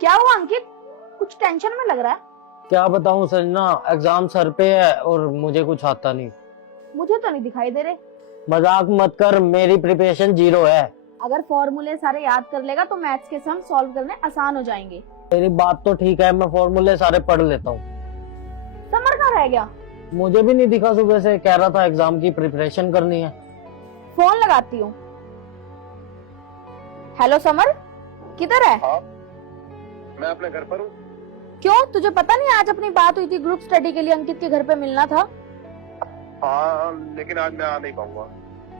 क्या हुआ अंकित, कुछ टेंशन में लग रहा है। क्या बताऊं संजना, एग्जाम सर पे है और मुझे कुछ आता नहीं। मुझे तो नहीं दिखाई दे रहे। मजाक मत कर, मेरी प्रिपरेशन 0 है। अगर फॉर्मूले सारे याद कर लेगा तो मैथ्स के सम सॉल्व करने आसान हो जाएंगे। तेरी बात तो ठीक है, मैं फॉर्मूले सारे पढ़ लेता हूँ। समर कहाँ रह गया? मुझे भी नहीं दिखा, सुबह से कह रहा था एग्जाम की प्रिपरेशन करनी है। फोन लगाती हूँ। हेलो समर, किधर है? हाँ, मैं अपने घर पर हूँ। क्यों, तुझे पता नहीं आज अपनी बात हुई थी, ग्रुप स्टडी के लिए अंकित के घर पे मिलना था। हाँ, लेकिन आज मैं आ नहीं पाऊंगा।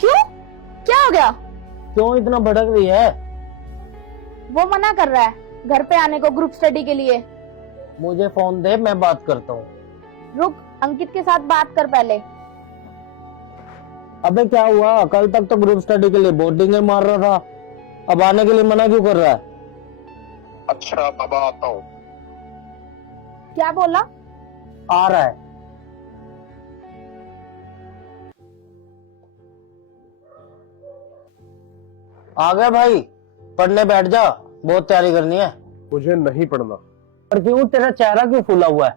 क्यों, क्या हो गया? क्यों इतना भड़क रही है? वो मना कर रहा है घर पे आने को ग्रुप स्टडी के लिए। मुझे फोन दे, मैं बात करता हूँ। रुक, अंकित के साथ बात कर पहले। अबे क्या हुआ, कल तक तो ग्रुप स्टडी के लिए बोर्डिंग मार रहा था, अब आने के लिए मना क्यों कर रहा है? अच्छा बाबा, आता हूँ। क्या बोला? आ रहा है। आ गया भाई, पढ़ने बैठ जा, बहुत तैयारी करनी है। मुझे नहीं पढ़ना। पर क्यों, तेरा चेहरा क्यों फूला हुआ है?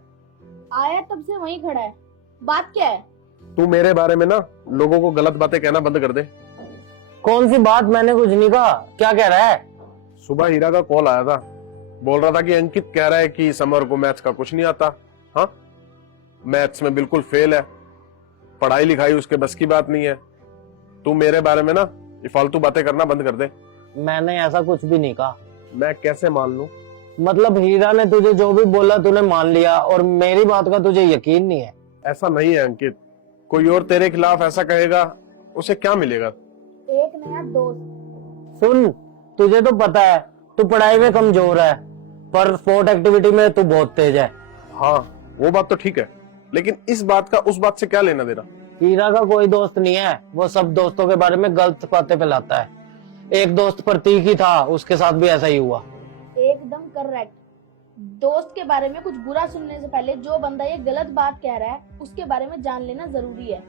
आया तब से वहीं खड़ा है, बात क्या है? तू मेरे बारे में ना लोगों को गलत बातें कहना बंद कर दे। कौन सी बात, मैंने कुछ नहीं कहा। क्या कह रहा है? सुबह हीरा का कॉल आया था, बोल रहा था कि अंकित कह रहा है कि समर को मैथ्स का कुछ नहीं आता। हाँ, मैथ्स में बिल्कुल फेल है, पढ़ाई लिखाई उसके बस की बात नहीं है। तू मेरे बारे में ना ये फालतू बातें करना बंद कर दे। मैंने ऐसा कुछ भी नहीं कहा। मैं कैसे मान लूं? मतलब हीरा ने तुझे जो भी बोला तूने मान लिया और मेरी बात का तुझे यकीन नहीं है? ऐसा नहीं है अंकित, कोई और तेरे खिलाफ ऐसा कहेगा, उसे क्या मिलेगा? एक नया दोस्त। सुन, तुझे तो पता है तू पढ़ाई में कमजोर है, पर स्पोर्ट एक्टिविटी में तू बहुत तेज है। हाँ, वो बात तो ठीक है, लेकिन इस बात का उस बात से क्या लेना देना? हीरा का कोई दोस्त नहीं है, वो सब दोस्तों के बारे में गलत बातें फैलाता है। एक दोस्त प्रतीक ही था, उसके साथ भी ऐसा ही हुआ। एकदम करेक्ट। दोस्त के बारे में कुछ बुरा सुनने से पहले जो बंदा ये गलत बात कह रहा है उसके बारे में जान लेना जरूरी है।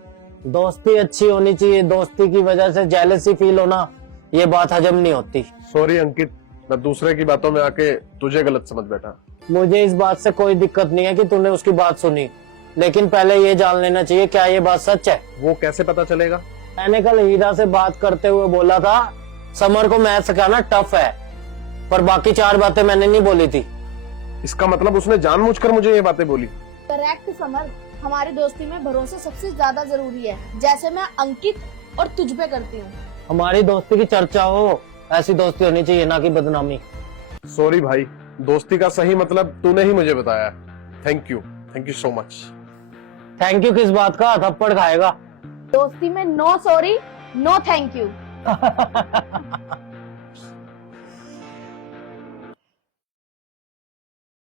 दोस्ती अच्छी होनी चाहिए, दोस्ती की वजह से जेलसी फील होना, ये बात हजम नहीं होती। सॉरी अंकित, मैं दूसरे की बातों में आके तुझे गलत समझ बैठा। मुझे इस बात से कोई दिक्कत नहीं है कि तूने उसकी बात सुनी, लेकिन पहले ये जान लेना चाहिए क्या ये बात सच है। वो कैसे पता चलेगा? मैंने कल हीरा से बात करते हुए बोला था समर को मैथ्स सिखाना टफ है, पर बाकी 4 बातें मैंने नहीं बोली थी। इसका मतलब उसने जानबूझकर मुझे ये बातें बोली? करेक्ट समर, हमारी दोस्ती में भरोसा सबसे ज्यादा जरूरी है, जैसे मैं अंकित और तुझ पे करती हूँ। हमारी दोस्ती की चर्चा हो, ऐसी दोस्ती होनी चाहिए, ना कि बदनामी। सॉरी भाई, दोस्ती का सही मतलब तूने ही मुझे बताया। Thank you so much. Thank you किस बात का, थप्पड़ खाएगा। दोस्ती में no sorry no thank you.